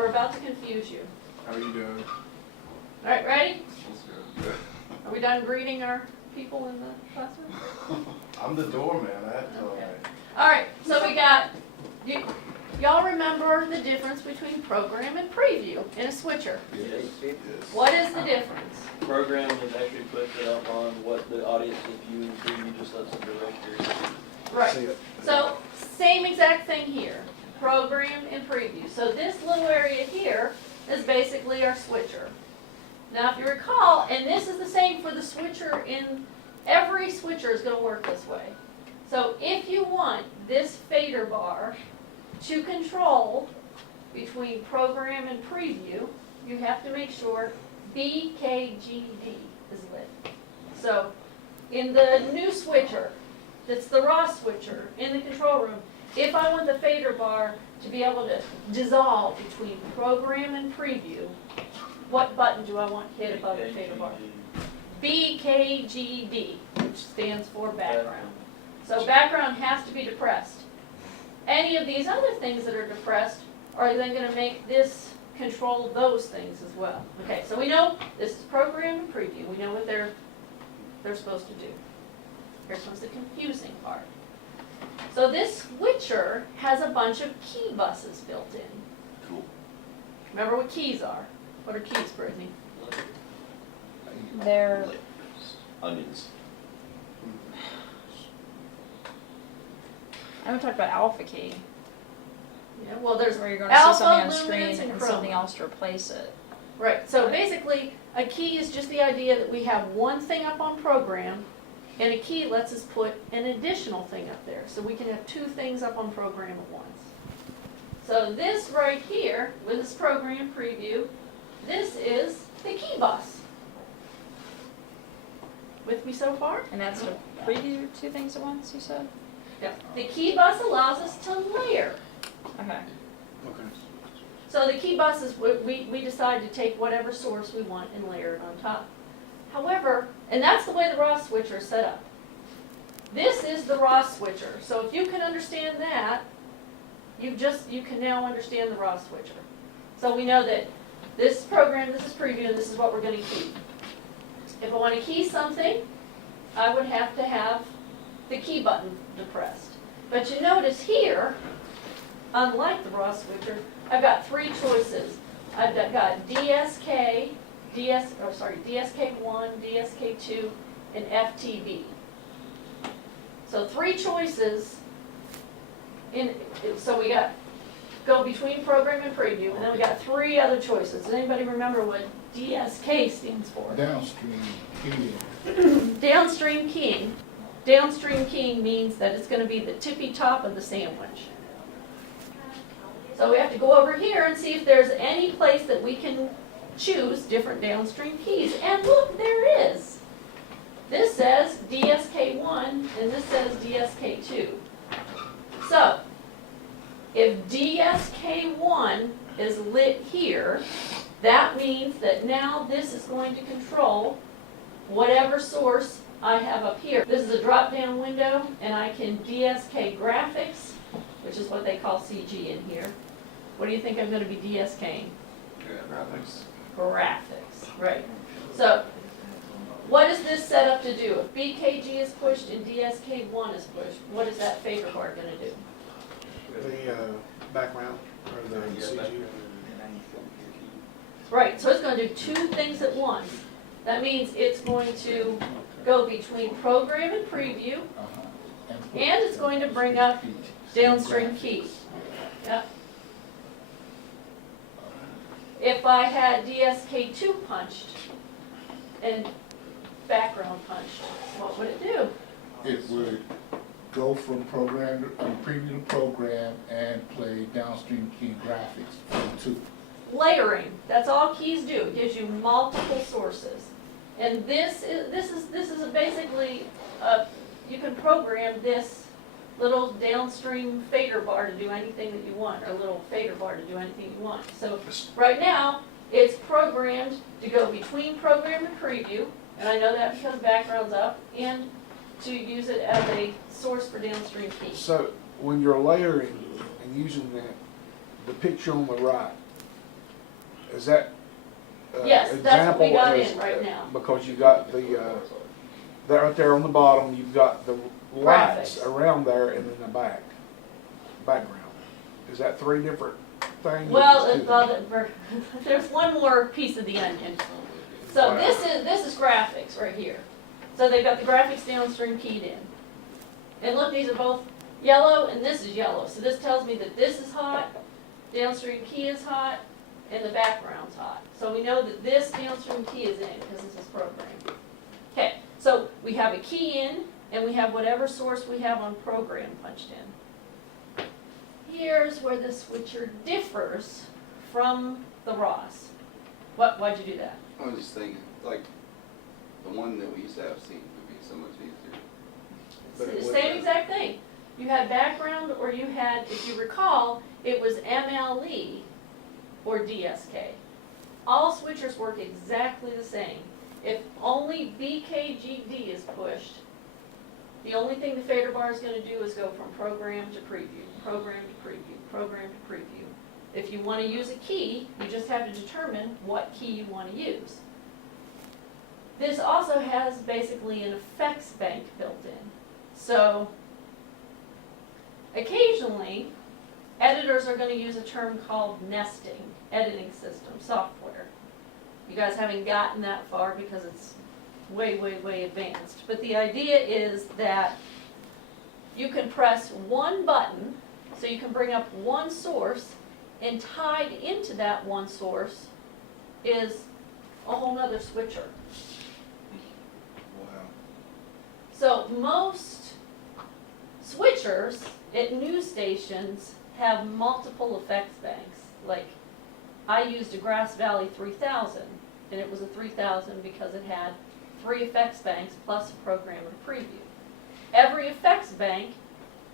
we're about to confuse you. How are you doing? All right, ready? What's good? Are we done greeting our people in the classroom? I'm the doorman. I have to. Okay. All right, so we got, y'all remember the difference between program and preview in a switcher? Yes. Yes. What is the difference? Program is actually puts it up on what the audience is viewing, preview just lets them direct your. Right, so same exact thing here, program and preview. So this little area here is basically our switcher. Now if you recall, and this is the same for the switcher in, every switcher is gonna work this way. So if you want this fader bar to control between program and preview, you have to make sure BKGD is lit. So in the new switcher, that's the raw switcher in the control room, if I want the fader bar to be able to dissolve between program and preview, what button do I want hit above the fader bar? BKGD, which stands for background. So background has to be depressed. Any of these other things that are depressed are then going to make this control those things as well. Okay, so we know this is program and preview. We know what they're supposed to do. Here comes the confusing part. So this switcher has a bunch of key buses built in. Cool. Remember what keys are? What are keys, Brittany? They're Onions. I haven't talked about alpha key, Yeah, well, there's where you're going to see alpha, something on luminance, screen and and something chroma. else to replace it. Right, so basically, a key is just the idea that we have one thing up on program, and a key lets us put an additional thing up there. So we can have two things up on program at once. So this right here, with this program preview, this is the key bus. With me so far? And that's to preview two things at once, you said? Yeah. The key bus allows us to layer. Okay. Okay. So the key bus is, we decide to take whatever source we want and layer it on top. However, and that's the way the raw switcher is set up. This is the raw switcher. So if you can understand that, you can now understand the raw switcher. So we know that this is program, this is preview, and this is what we're going to key. If I want to key something, I would have to have the key button depressed. But you notice here, unlike the raw switcher, I've got three choices. I've got DSK, DSK1, DSK2, and FTB. So three choices. So we got go between program and preview, and then we got three other choices. Does anybody remember what DSK stands for? Downstream keying. Downstream keying. Downstream keying means that it's going to be the tippy top of the sandwich. So we have to go over here and see if there's any place that we can choose different downstream keys. And look, there is. This says DSK1 and this says DSK2. So, if DSK1 is lit here, that means that now this is going to control whatever source I have up here. This is a drop-down window, and I can DSK graphics, which is what they call CG in here. What do you think I'm going to be DSKing? Graphics. Graphics, right. So, what is this set up to do? If BKG is pushed and DSK1 is pushed, what is that fader bar going to do? The background or the CG. Right, so it's going to do two things at once. That means it's going to go between program and preview, and it's going to bring up downstream keys. Yep. If I had DSK2 punched and background punched, what would it do? It would go from preview to program and play downstream key graphics from two. Layering, that's all keys do. It gives you multiple sources. And this is basically, you can program this little downstream fader bar to do anything that you want, or a little fader bar to do anything you want. So right now, it's programmed to go between program and preview, and I know that because background's up, and to use it as a source for downstream keys. So when you're layering and using that, the picture on the right, Is that? Yes, that's what we example got is- in right now. Because you got that right there on the bottom, you've got the lights Graphics. around there and then the background. Is that three different things? or Well, just two? there's one more piece of the onion. So this is graphics right here. So they've got the graphics downstream keyed in. And look, these are both yellow and this is yellow. So this tells me that this is hot, downstream key is hot, and the background's hot. So we know that this downstream key is in because this is programmed. Okay, so we have a key in and we have whatever source we have on program punched in. Here's where the switcher differs from the ROS. Why'd you do that? I was just thinking, like, the one that we used to have seen would be so much easier. But it It's the wouldn't same have- exact thing. You had background or you had, if you recall, it was MLE or DSK. All switchers work exactly the same. If only BKGD is pushed, the only thing the fader bar is going to do is go from program to preview, program to preview, program to preview. If you want to use a key, you just have to determine what key you want to use. This also has basically an effects bank built in. So occasionally, editors are going to use a term called nesting, editing system software. You guys haven't gotten that far because it's way, way, way advanced. But the idea is that you can press one button, so you can bring up one source, and tied into that one source is a whole nother switcher. Wow. So most switchers at news stations have multiple effects banks. Like I used a Grass Valley 3000, and it was a 3000 because it had 3 effects banks plus a program and a preview. Every effects bank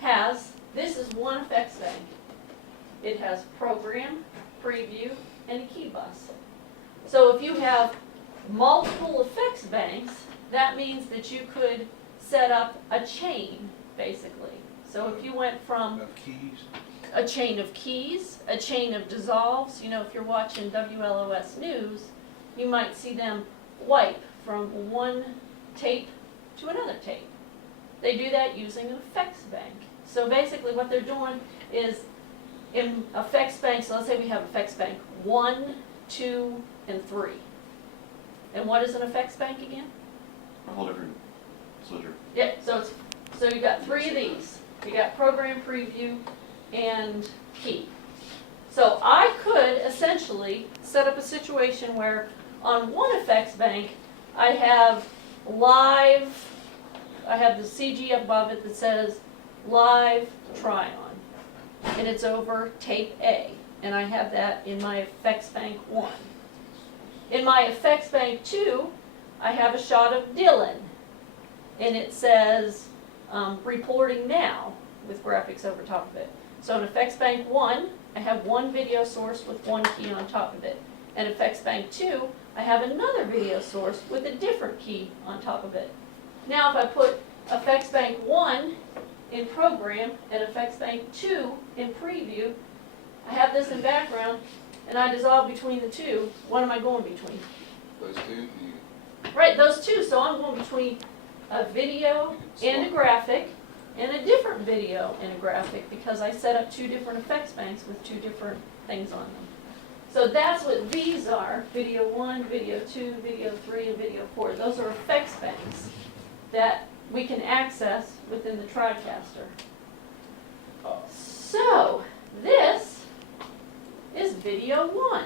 has, this is one effects bank. It has program, preview, and a key bus. So if you have multiple effects banks, that means that you could set up a chain, basically. So if you went from Of keys? a chain of keys, a chain of dissolves, you know, if you're watching WLOS News, you might see them wipe from one tape to another tape. They do that using an effects bank. So basically what they're doing is in effects banks, so let's say we have effects bank 1, 2, and 3. And what is an effects bank again? A whole different switcher. Yeah, so you got 3 of these. You got program, preview, and key. So I could essentially set up a situation where on one effects bank I have live, I have the CG above it that says live try on, and it's over tape A, and I have that in my effects bank 1. In my effects bank 2, I have a shot of Dylan, and it says reporting now with graphics over top of it. So in effects bank 1, I have one video source with one key on top of it. In effects bank 2, I have another video source with a different key on top of it. Now if I put effects bank 1 in program and effects bank 2 in preview, I have this in background and I dissolve between the two. What am I going between? Those two, Right, those two. So I'm going between a video and a graphic and a different video and a graphic because I set up 2 different effects banks with 2 different things on them. So that's what these are: video 1, video 2, video 3, and video 4. Those are effects banks that we can access within the TriCaster. So this is video 1.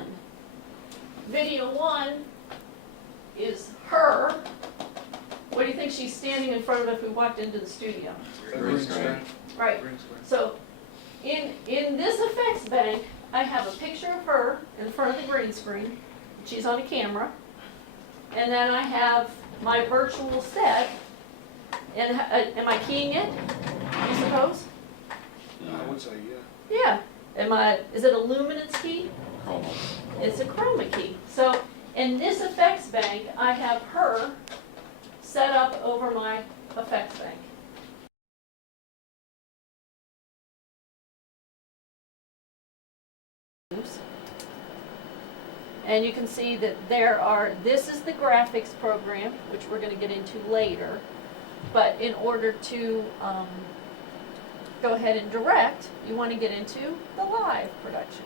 Video 1 is her. What do you think she's standing in front of if we walked into the studio? A green screen. Right. Green screen. So in this effects bank, I have a picture of her in front of the green screen. She's on a camera. And then I have my virtual set. And am I keying it, you suppose? I would say, yeah. Yeah. Is it a luminance key? Chroma. It's a chroma key. So in this effects bank, I have her set up over my effects bank. Oops. And you can see that this is the graphics program, which we're gonna get into later. But in order to go ahead and direct, you wanna get into the live production.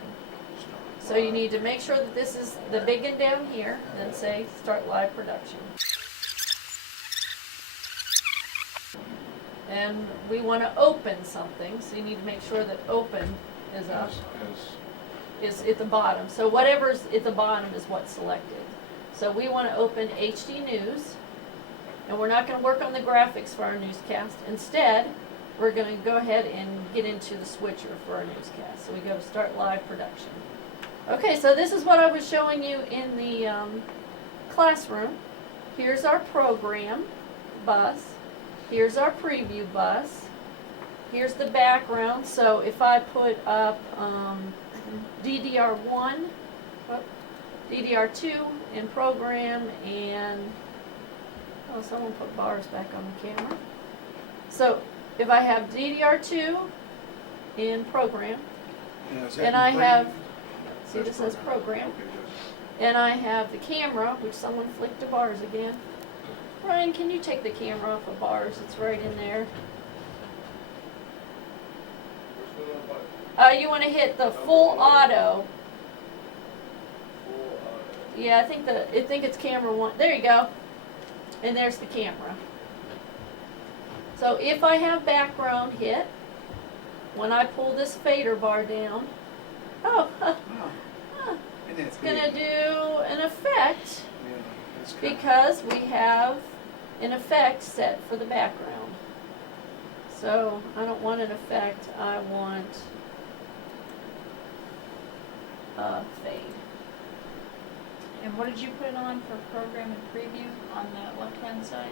So you need to make sure that this is the big one down here, then say start live production. And we want to open something, so you need to make sure that open is up, is at the bottom. So whatever's at the bottom is what's selected. So we want to open HD News, and we're not going to work on the graphics for our newscast. Instead, we're going to go ahead and get into the switcher for our newscast. So we go to start live production. Okay, so this is what I was showing you in the classroom. Here's our program bus. Here's our preview bus. Here's the background. So if I put up DDR1, DDR2 in program, and someone put bars back on the camera. So if I have DDR2 in program, Yeah, is that and I in have, preview? see That's this says program, Okay, good. and I have the camera, which someone flicked the bars again. Ryan, can you take the camera off of bars? It's right in there. You want to hit the full auto. Yeah, I think it's camera 1. There you go. And there's the camera. So if I have background hit, when I pull this fader bar down, it's gonna do an effect Yeah, that's good. because we have an effect set for the background. So I don't want an effect, I want a fade. And what did you put it on for program and preview on the left-hand side?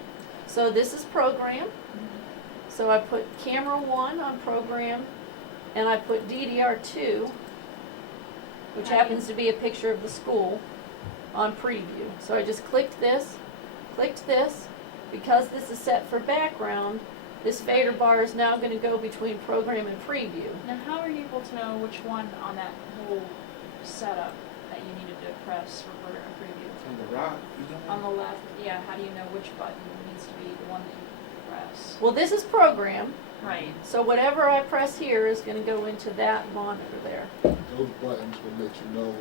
So this is program. So I put camera 1 on program, and I put DDR2, which happens to be a picture of the school, on preview. So I just clicked this. Because this is set for background, this fader bar is now going to go between program and preview. Now, how are you able to know which one on that whole setup that you needed to press for program and preview? On the right, you know? On the left, yeah, how do you know which button needs to be the one that you press? Well, this is program, Right. so whatever I press here is going to go into that monitor there. Those buttons will let you know,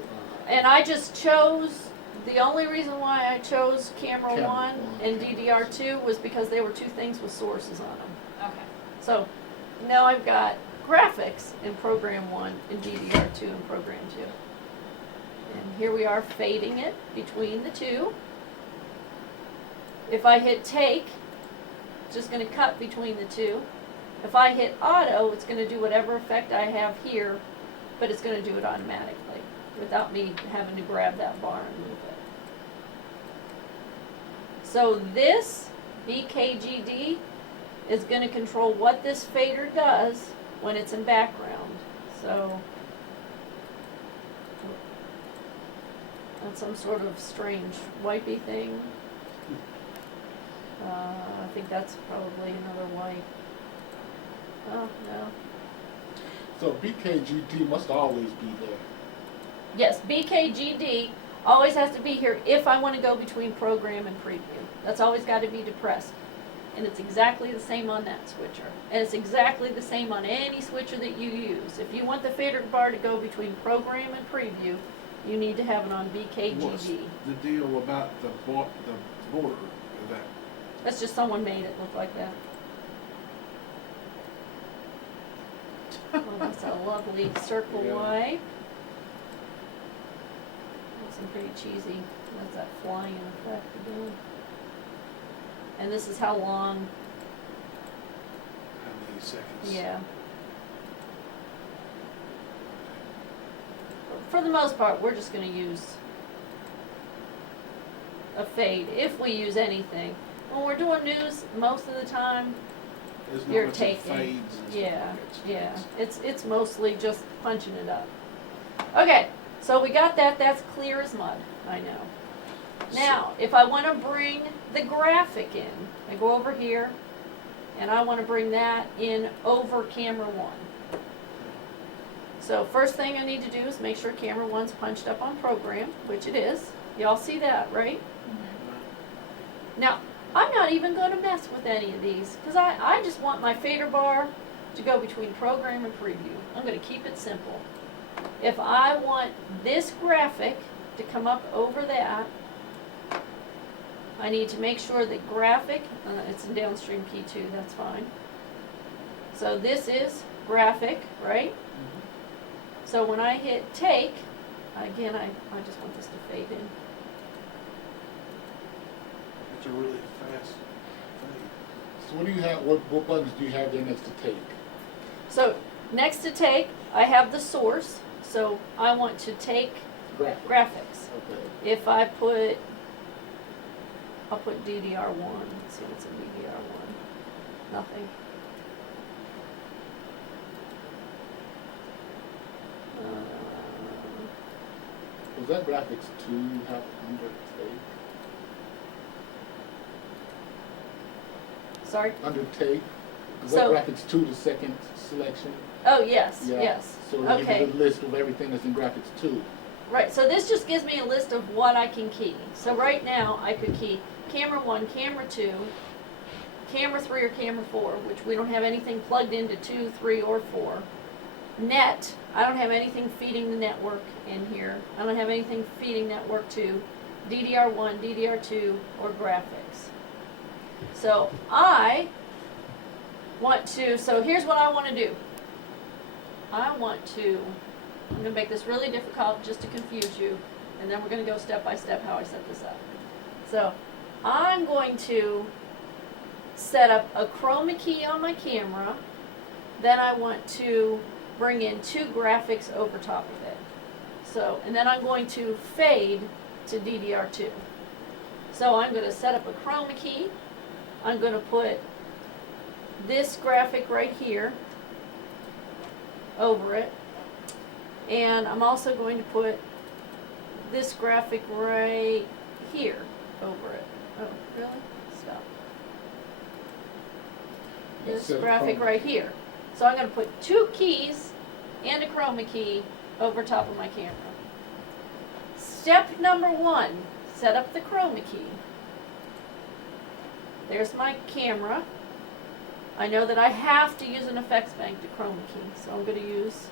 And I just chose, the only reason why I chose camera Camera 1 one. and DDR2 was because they were two things with sources on them. Okay. So now I've got graphics in program 1 and DDR2 in program 2. And here we are fading it between the two. If I hit take, it's just going to cut between the two. If I hit auto, it's going to do whatever effect I have here, but it's going to do it automatically without me having to grab that bar and move it. So this BKGD is going to control what this fader does when it's in background. So that's some sort of strange wipey thing. I think that's probably another wipe. Oh, no. so BKGD must always be there. Yes, BKGD always has to be here if I want to go between program and preview. That's always got to be depressed. And it's exactly the same on that switcher. And it's exactly the same on any switcher that you use. If you want the fader bar to go between program and preview, you need to have it on What's BKGD. the deal about the border of that? That's just someone made it look like that. Well, that's a lovely circle Yeah. wipe. That's some pretty cheesy. That's that flying effect again. And this is how long, How many seconds? yeah. For the most part, we're just going to use a fade if we use anything. When we're doing news, most of the time, There's not you're much of taking. fades and stuff Yeah, like that. yeah. It's mostly just punching it up. Okay, so we got that. That's clear as mud. I know. Now, if I want to bring the graphic in, I go over here, and I want to bring that in over camera 1. So first thing I need to do is make sure camera 1's punched up on program, which it is. Y'all see that, right? Now, I'm not even going to mess with any of these because I just want my fader bar to go between program and preview. I'm going to keep it simple. If I want this graphic to come up over that, I need to make sure that graphic, it's a downstream key too, that's fine. So this is graphic, right? So when I hit take, again, I just want this to fade in. It's a really fast thing. So what do you have, what buttons do you have there next to take? So next to take, I have the source. So I want to take Graphic. graphics. Okay. If I put, I'll put DDR1. Let's see what's in DDR1. Nothing. Was that graphics 2 you have under take? Sorry. Under take? Is So- that graphics 2 the second selection? Oh, yes, Yeah. yes. So it'll give Okay. you the list of everything that's in graphics 2. Right, so this just gives me a list of what I can key. So right now, I could key camera 1, camera 2, camera 3 or camera 4, which we don't have anything plugged into 2, 3, or 4. Net, I don't have anything feeding the network in here. I don't have anything feeding network 2, DDR1, DDR2, or graphics. So I want to, so here's what I want to do. I'm going to make this really difficult just to confuse you, and then we're going to go step by step how I set this up. So I'm going to set up a chroma key on my camera, then I want to bring in 2 graphics over top of it. So, and then I'm going to fade to DDR2. So I'm going to set up a chroma key, I'm going to put this graphic right here over it, and I'm also going to put this graphic right here over it. Oh, really? Stop. This Set a graphic chroma right key. here. So I'm going to put 2 keys and a chroma key over top of my camera. Step number 1, set up the chroma key. There's my camera. I know that I have to use an effects bank to chroma key, so I'm going to use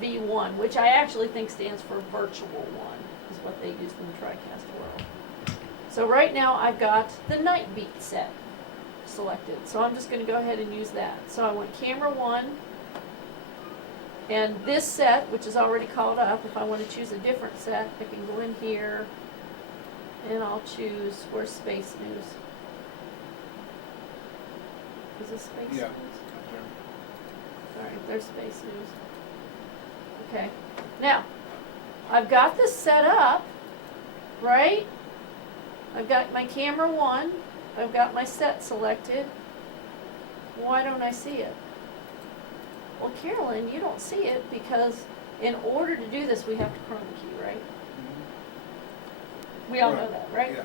V1, which I actually think stands for virtual 1, is what they used in the TriCaster world. So right now I've got the night beat set selected, so I'm just going to go ahead and use that. So I want camera 1, and this set, which is already called up, if I want to choose a different set, I can go in here, and I'll choose, where's Space News? Is this Space Yeah. News? Sorry, there's Space News. Okay, now, I've got this set up, right? I've got my camera 1, I've got my set selected. Why don't I see it? Well, Carolyn, you don't see it because in order to do this, we have to chroma key, right? We all know that, right? Yeah.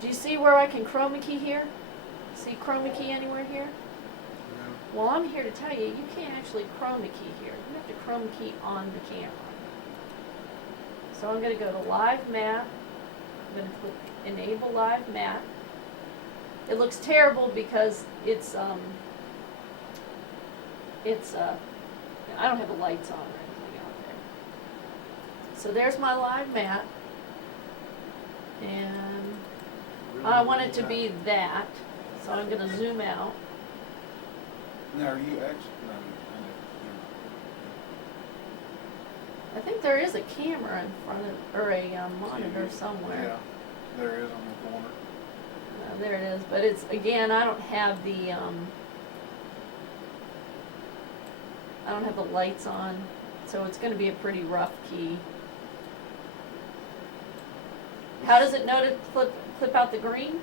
Do you see where I can chroma key here? See chroma key anywhere here? Well, I'm here to tell you, you can't actually chroma key here. You have to chroma key on the camera. So I'm going to go to Live Matte. I'm going to click Enable Live Matte. It looks terrible because it's I don't have the lights on or anything out there. So there's my Live Matte. And I want it to be that. So I'm going to zoom out. Now, are you actually, no, I think there is a camera in front of, or a monitor somewhere. yeah, there is on the corner. There it is, but it's, again, I don't have the lights on, so it's gonna be a pretty rough key. How does it know to clip out the green?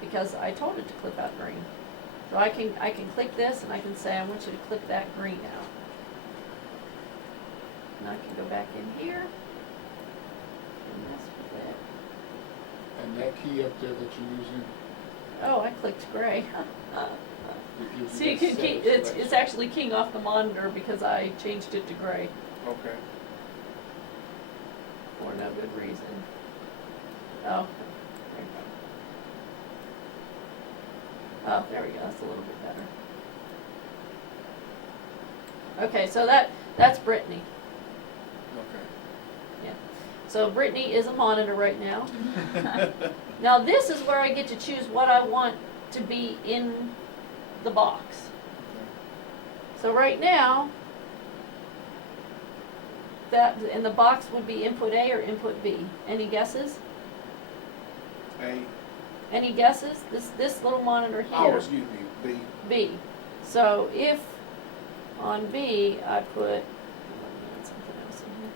Because I told it to clip out green. So I can click this and I can say I want you to clip that green out. And I can go back in here and mess with it. And that key up there that you're using, Oh, I clicked gray. It gives So you that can set keep, of it's selection. actually keying off the monitor because I changed it to gray Okay. for no good reason. Oh, there you go. Oh, there we go, that's a little bit better. Okay, so that's Brittany. Okay. So Brittany is a monitor right now. Now this is where I get to choose what I want to be in the box. So right now, that, and the box would be input A or input B. Any guesses? A. Any guesses? This little monitor Oh, here, excuse me, B. B. So if on B I put, something else in here.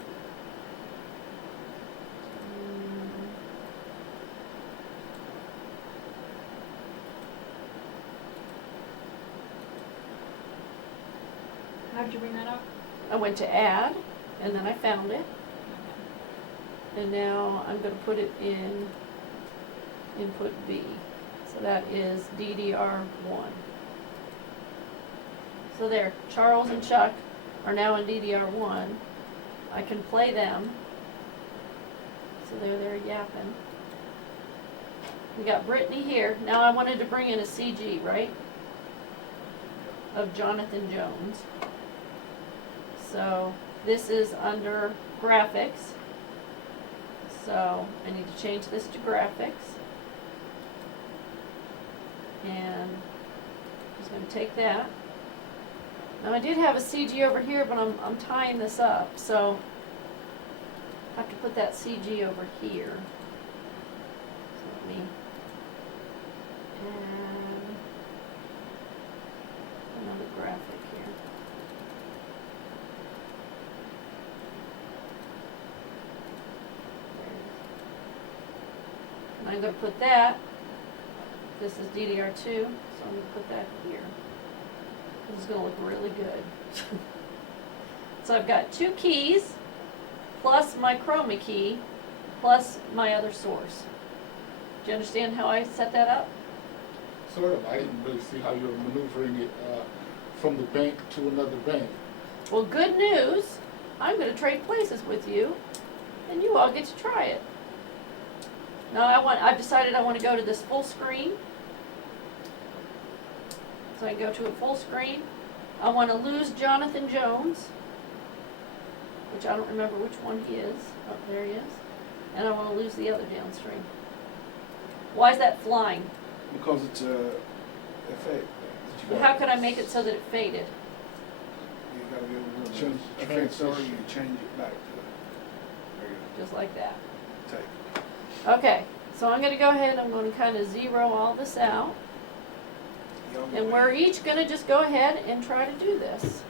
How did you bring that up? I went to add, and then I found it, and now I'm gonna put it in input B. So that is DDR1. So there, Charles and Chuck are now in DDR1. I can play them. So they're there yapping. We got Brittany here. Now I wanted to bring in a CG, right? Of Jonathan Jones. So this is under graphics. So I need to change this to graphics. And I'm just going to take that. Now I did have a CG over here, but I'm tying this up. So I have to put that CG over here. So let me add another graphic here. And I'm going to put that, this is DDR2, so I'm going to put that here. This is going to look really good. So I've got two keys, plus my chroma key, plus my other source. Do you understand how I set that up? Sort of, I didn't really see how you were maneuvering it from the bank to another bank. Well, good news, I'm going to trade places with you, and you all get to try it. Now I've decided I want to go to this full screen. So I go to a full screen. I want to lose Jonathan Jones, which I don't remember which one he is. Oh, there he is. And I want to lose the other downstream. Why is that flying? Because it's a effect. How could I make it so that it faded? You gotta go to the Change- effects or you transition. change it back to, there you Just like that. go, take. Okay, so I'm going to go ahead and I'm going to kind of zero all this out. Young And way. we're each going to just go ahead and try to do this.